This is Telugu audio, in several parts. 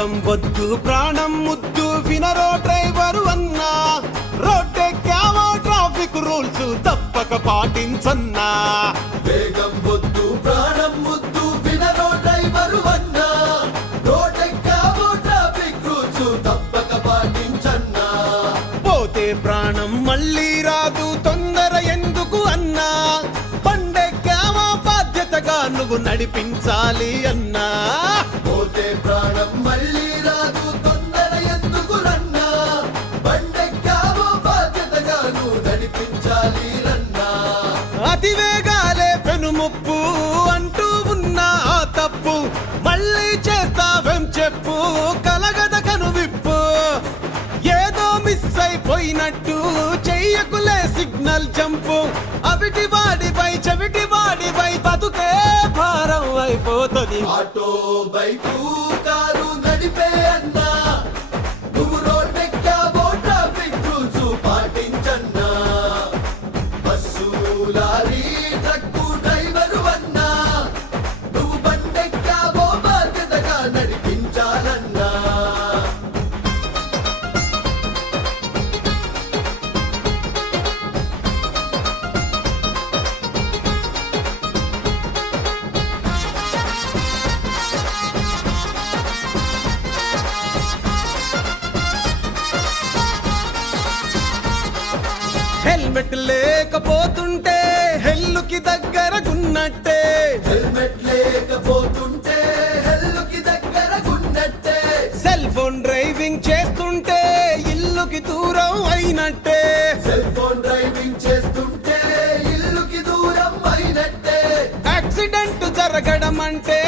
వేగం వద్దు ప్రాణం ముద్దు వినరో డ్రైవరు అన్నా, రోడ్డెక్కావో ట్రాఫిక్ రూల్స్ తప్పక పాటించన్నా. వేగం వద్దు ప్రాణం ముద్దు వినరో డ్రైవరు అన్నా, రోడ్డెక్కావో ట్రాఫిక్ రూల్స్ తప్పక పాటించన్నా. పోతే ప్రాణం మళ్ళీ రాదు తొందర ఎందుకు అన్నా, బండెక్కావో బాధ్యతగా నువ్వు నడిపించాలి అన్నా. పోతే ప్రాణం మళ్ళీ రాదు తొందర ఎందుకు రన్నా, బండెక్కావో బాధ్యతగా నువ్వు నడిపించాలి రన్నా. అతివేగాలే పెనుముప్పు అంటూ ఉన్నా ఆ తప్పు మళ్ళీ చేస్తావేం చెప్పు, కలగద కనువిప్పు. ఏదో మిస్ అయిపోయినట్టు చెయ్యకులే సిగ్నల్ జంపు, అవిటి వాడిపై చెవిటి వాడిపై బతుకే భారం అయిపోతుంది. ఆటో బైకు కారు నడిపే అన్నా, నువ్వు రోడ్డెక్కావో ట్రాఫిక్ రూల్స్ పాటించన్నా. బస్సు లారీ ట్రక్కు డ్రైవరు అన్నా, నువ్వు బండెక్కావో బాధ్యతగా నడిపించాలన్నా. హెల్మెట్ లేకపోతుంటే హెల్లుకి దగ్గరకున్నట్టే, హెల్మెట్ లేకపోతుంటే హెల్లుకి దగ్గరకున్నట్టే, సెల్ ఫోన్ డ్రైవింగ్ చేస్తుంటే ఇల్లుకి దూరం అయినట్టే. సెల్ ఫోన్ డ్రైవింగ్ చేస్తుంటే ఇల్లుకి దూరం అయినట్టే. యాక్సిడెంట్ జరగడం అంటే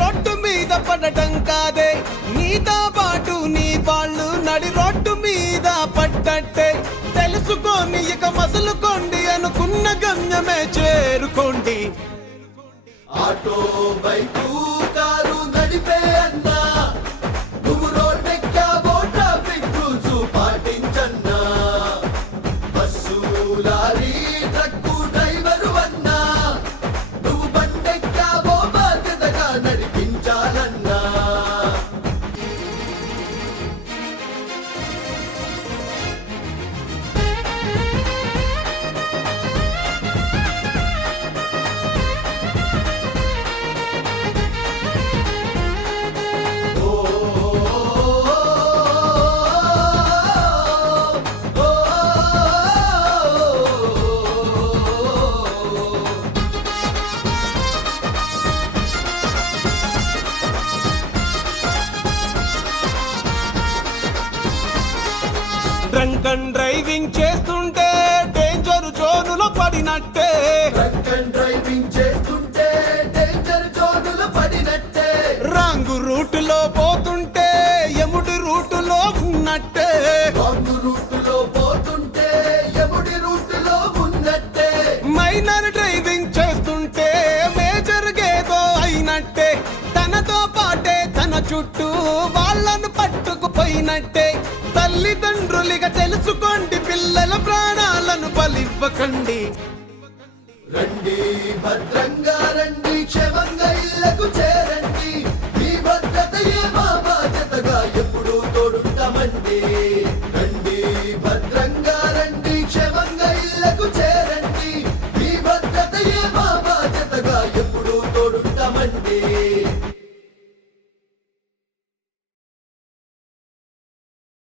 రోడ్డు మీద పడటం కాదే, నీతో పాటు నీ వాళ్ళు నడి రోడ్డు మీద పడ్డట్టే. తెలుసుకోండి ఇక మసులుకోండి, అనుకున్న గమ్యమే చేరుకోండి. ఆటో బైకు కారు నడిపే అన్నా, నువ్వు రోడ్డెక్కావో ట్రాఫిక్ రూల్స్ పాటించన్నా. బస్సు లారీ ట్రక్కు డ్రైవరు అన్నా, నువ్వు బండెక్కావో బాధ్యతగా నడిపించాలన్నా. డ్రంక్ అండ్ డ్రైవింగ్ చేస్తుంటే డేంజర్ జోనులో పడినట్టే, డ్రంక్ అండ్ డ్రైవింగ్ చేస్తుంటే డేంజర్ జోనులో పడినట్టే. రాంగ్ రూటులో పోతుంటే ఎముడి రూటులో ఉన్నట్టే. రాంగ్ రూటులో పోతుంటే ఎముడి రూటులో ఉన్నట్టే. మైనర్ డ్రైవింగ్ చేస్తుంటే మేజర్ గేదో అయినట్టే, తనతో పాటే తన చుట్టూ వాళ్ళను పట్టుకుపోయినట్టే. తల్లిదండ్రులిగా తెలుసుకోండి, పిల్లల ప్రాణాలను బలివ్వకండి. రండి భద్రంగా రండి, క్షేమంగా ఇళ్లకు చేరండి. మీ భద్రతయే మా బాధ్యతగా ఎప్పుడూ తోడుంటామండి. రండి భద్రంగా రండి, క్షేమంగా ఇళ్లకు చేరండి. మీ భద్రతయే మా బాధ్యతగా ఎప్పుడూ